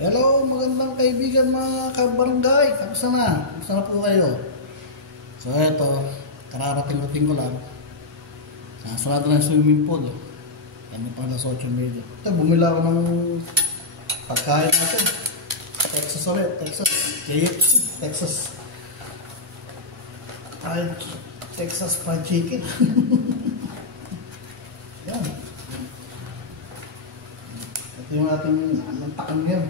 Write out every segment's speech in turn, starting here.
Hello, magandang kaibigan mga kabarangay. Kamusta na? Kamusta na po kayo? So eto, kararating-rating ko lang. Nasarado na yung swimming pool. Kami pa na social media. Ito, bumila ako ng pagkain natin. Texas ulit, Texas. KFC, Texas. Texas fried chicken. Yan. Ito yung ating mantakan ngayon.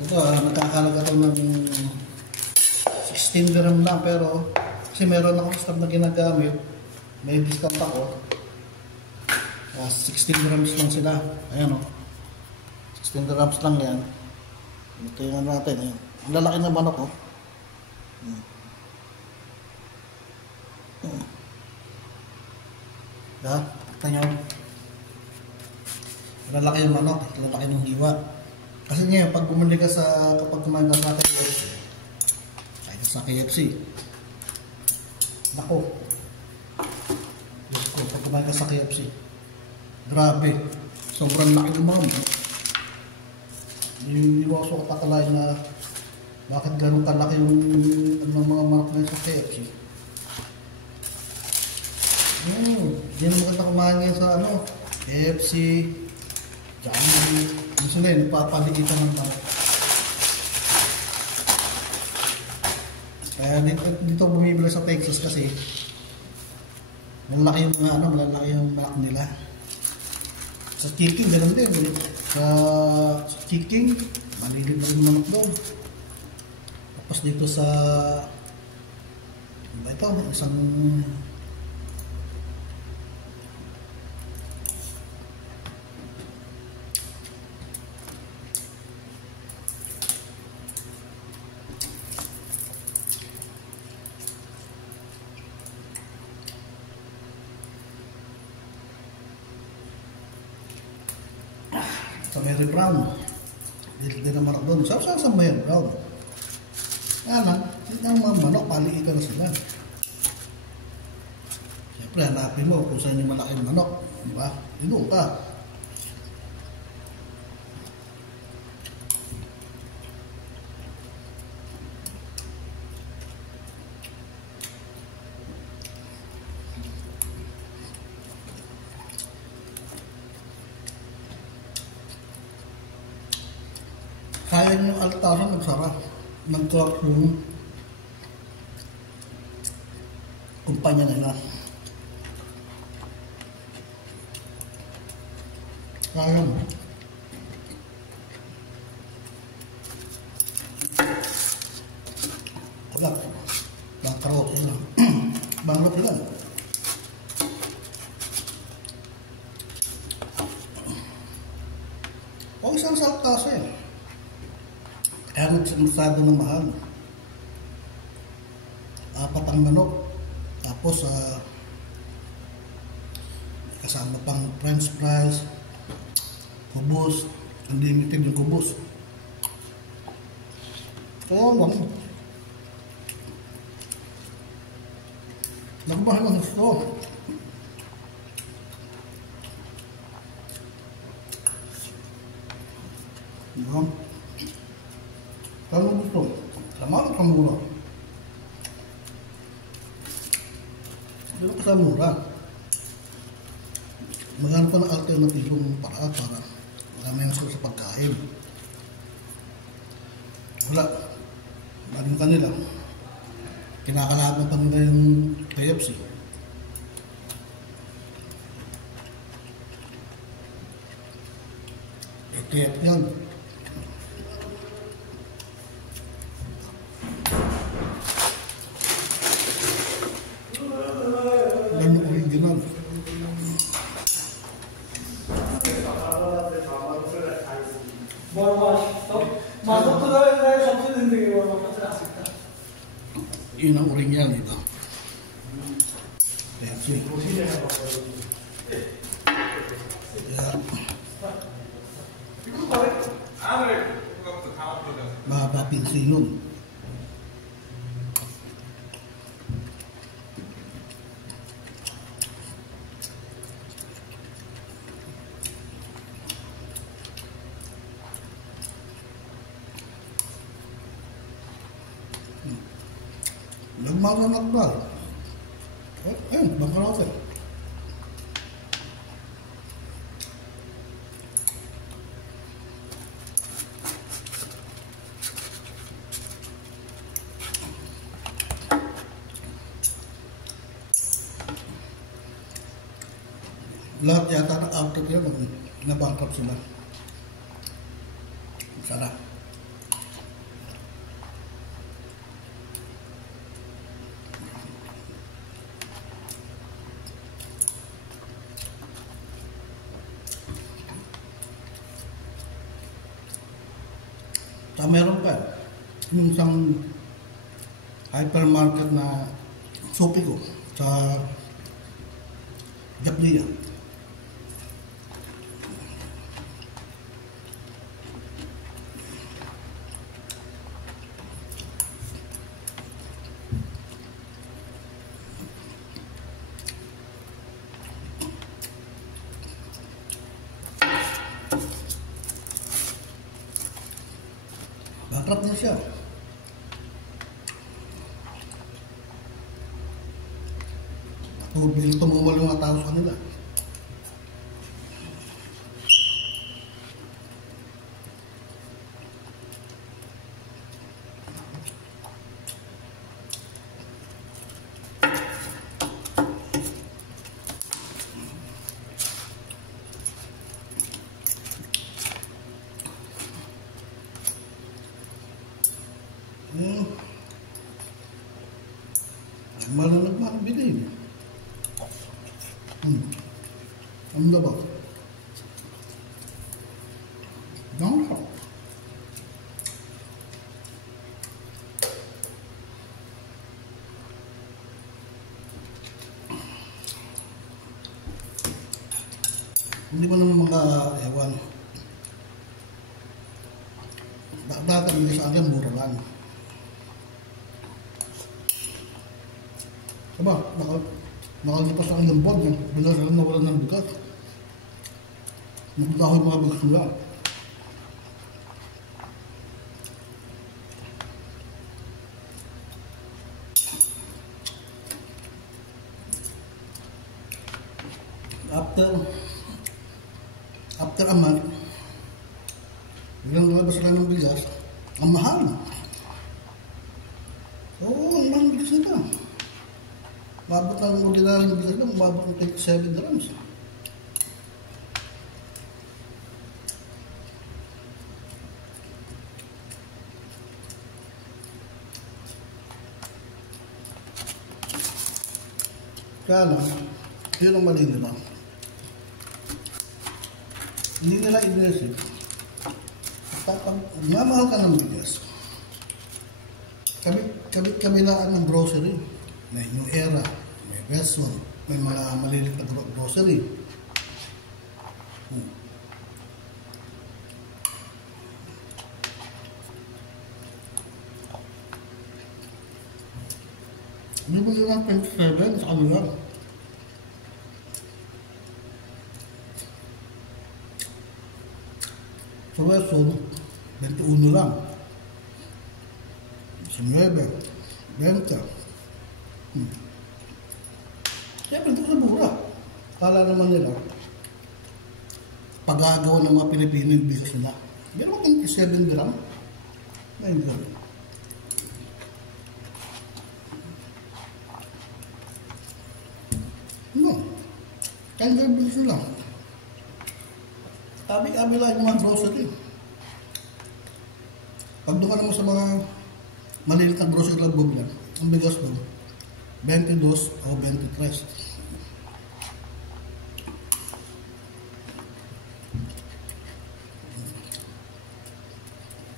Ito, nakakalaga ito ng 16 dirham lang, pero kasi meron akong stock na ginagamit, may discount ako. 16 dirhams lang sila. Ayan o. 16 dirhams lang yan. Ito yung ano natin. Yan. Ang lalaki na manok o. Ito nyo. Lalaki yung manok, lalaki ng hiwa. Kasi ngayon, pag bumili ka kapag kumain ka sa KFC, kahit sa KFC, nako, Diyos ko, pag kumain ka sa KFC, grabe, sobrang laki ng mga manok. Hindi mo ako kakalain na bakit gano'ng kalaki yung mga manok na sa KFC. Hindi na maganda kumain ngayon sa KFC, Jollibee, gusto na yun, nagpapaligitan ng tao. Kaya dito bumibili sa Texas kasi malaki yung malalaki yung back nila. Sa chicken, ganoon din. Sa chicken, malilit na yung manok doon. Tapos dito sa ito, isang sa Mary Brown. Dito din ang manok doon. Saan sa Mary Brown? Yan lang. Dito ang mga manok, paliitan na sila. Siyempre, hanapin mo kung saan yung malaking manok. Diba? Dito ka. Kaya yung altasan nagsara. Nag-truck yung kumpanya nila. Kaya mo. Wala. Bangkarot nila. Bangrot nila. O isang sa altasan eh. Kaya magsado ng mahal. 4 ang manok. Tapos kasama pang french fries, kubos, unlimited yung kubos. Kaya lang, nagmahal ang gusto. Diba? Kaya mo gusto, sama ka mura. Hindi ka sa mura. Maghanap pa ng alternatibong paraan para marami ang sa pagkain. Wala. Maraming kanila. Kinakalaban pa nila yung KFC. ETF yan. Yun ang uring yan ito. Mahaba pinsi yun. mahal na nakbal. Ayun, bangkarote. Lahat yata na after yun, na-bankrupt sila. Sarap. So, meron pa yung isang hypermarket na supi ko sa Gaplia. Bankrupt na siya. Tubig tumuwal yung mga tao sa kanila. Malanag makabili. Ano na ba? Nangka. Hindi mo naman ewan. Dati sa akin, mura lang. Aba, nakalipas sa akin ng bag, bigla sila nawalan ng bigat. Nagpunta ko yung mga bigas nila. After a month, biglang nalabas sila ng bigas, ang mahal. Oo, ang mahal ng bigas nila. Mabot ng ordinaryong bigas lang, mabot ng 27 grams. Kaya lang, yun ang mali nila. Hindi nila inisip. Mamahal ka ng bigas. Kabilaan ng grocery. May New Era, may Westwood, may mga malilit na grocery. Hindi mo lang 27 sa kanila. Sa Westwood, 21 lang. 19, 20. Siyempre, ito sa mura. Kala naman nila, pag-aagawa ng mga Pilipino yung business nila. Pero 27 gram, 9 gram. No. Kaya yung business nila. Tabi-tabi lang yung mga grocery. Pag doon ka naman sa mga malilit na grocery lang buglan, ang bigas doon, 22 o 23.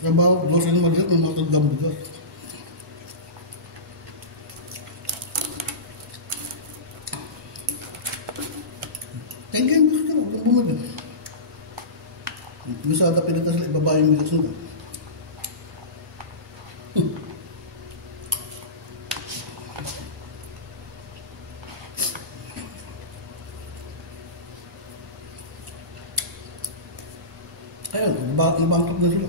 Trabaho, grocery na maliit, ng mga tagdang bigas. Kaya yung bigas ka, huwag bumagin. Bisa ada pilitas sila ibaba yung bigas nila. Ayun, nabangkot na sila.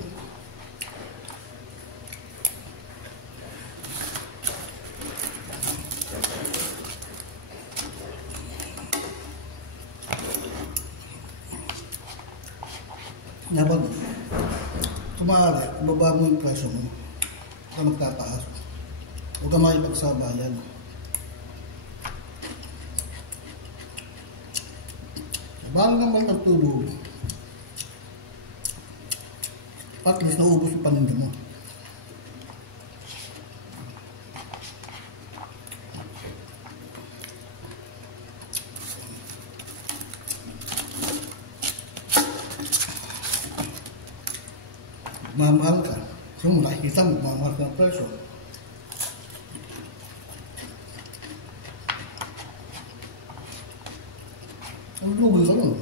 Dapat, kumari, ibaba mo yung presyo mo. Huwag ka magtataas. Huwag ka makipagsabayan. Bago naman ang tubo, at least naubos yung paninda mo. Mamahal ka. So, nakikita mo, mamahal ka ng presyo. Ang lugi ka nun.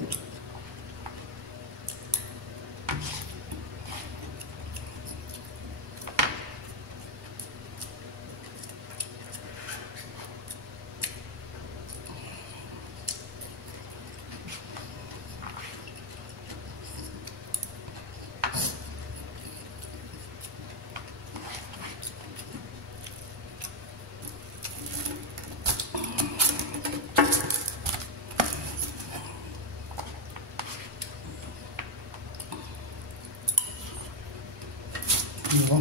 Diba?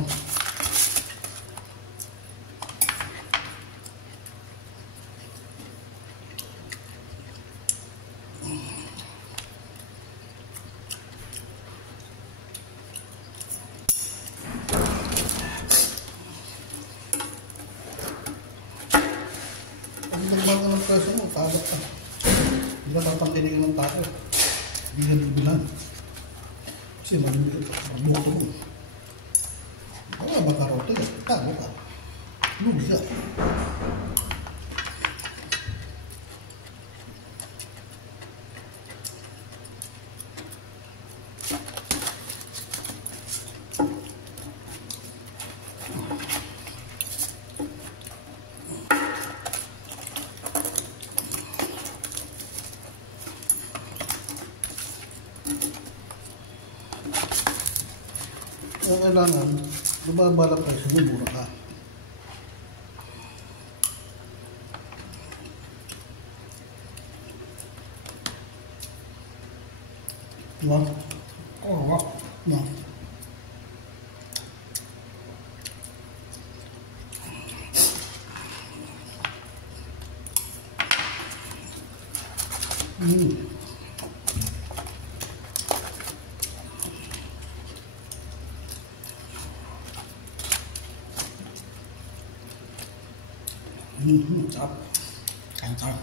Pag nagbago ng presyo mo, tagat ka. Hindi ka papantinigan ng tayo. Hindi ka bibilan. Kasi mabuto mo. Kaya magkarote, tago ka. Lugi ka. Kaya kailangan, lumabala presyo mo, mura ka. Diba? Oo. Diba? Sarap. Kain tayo.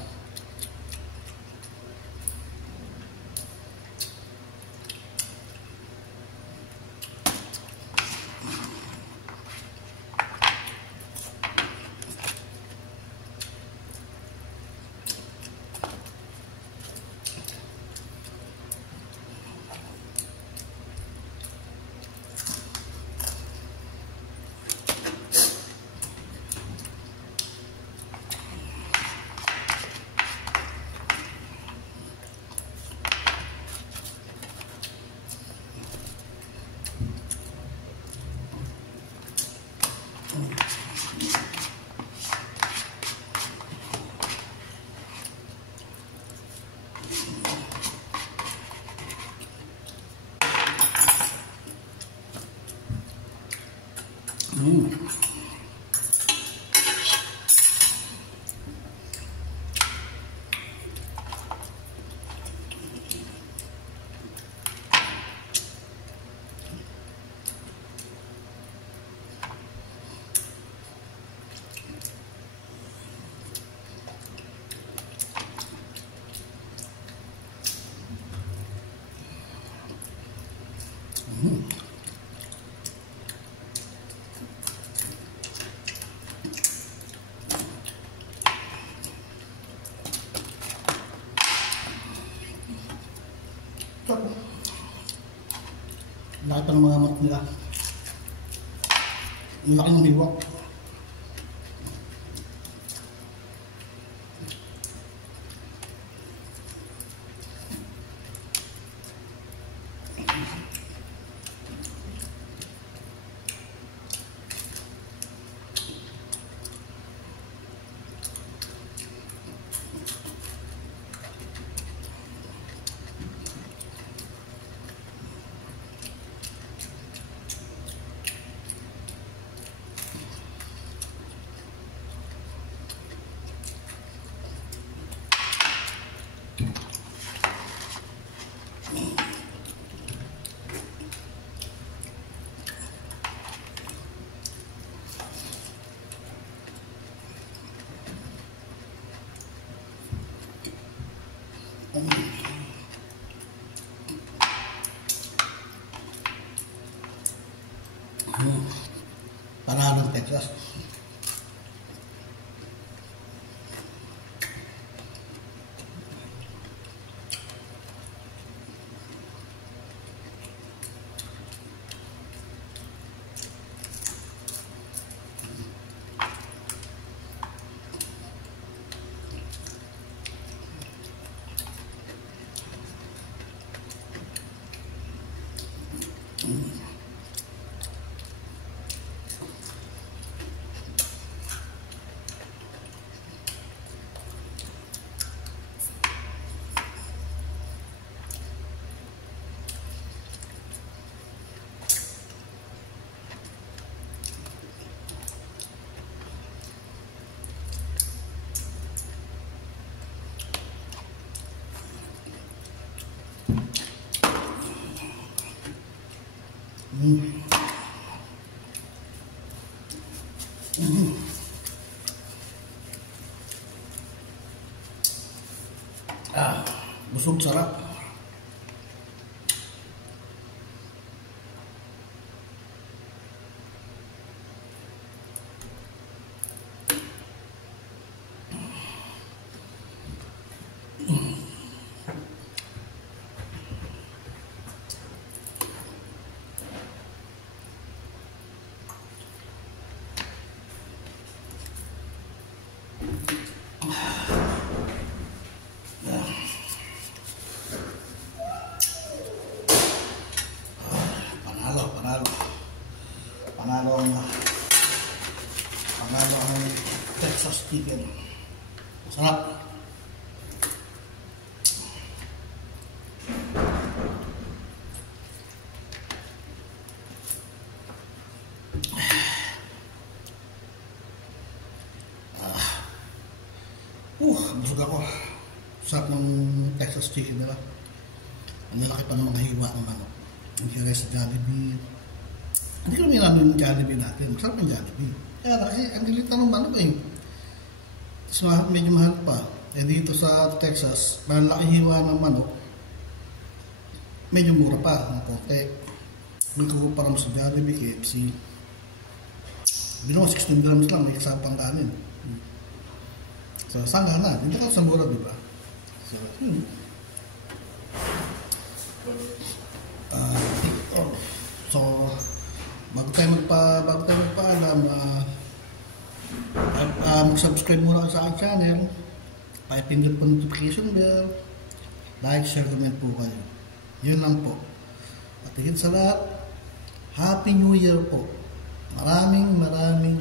Lahat ng mga mat nila. Ang laki ng hiwa. Panalong Texas. Busog, sarap. Panalo ang Texas chicken. Masarap. Busog ako. Sarap ng Texas chicken nila. Ang lalaki pa ng mga hiwa ng manok. Ang kira sa Jollibee. Hindi ko namin yung Jollibee natin. Masarap ng Jollibee. Kaya kasi ang lilit na ng manok eh. So, medyo mahal pa. Eh dito sa Texas, malaki hiwa ng manok. Medyo mura pa ng konti. May kukumpara mo sa Jollibee, KFC. Bino ko 16 grams lang, may kasama pang kanin. So, saan ka na? Dito ka sa mura, di ba? So, bago tayo magpaalam, mag-subscribe muna sa aking channel, pa-pindot po notification bell, like, share, comment po kayo. Yun lang po. At higit sa lahat, Happy New Year po. Maraming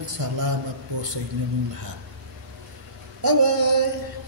salamat po sa inyong lahat. Bye-bye!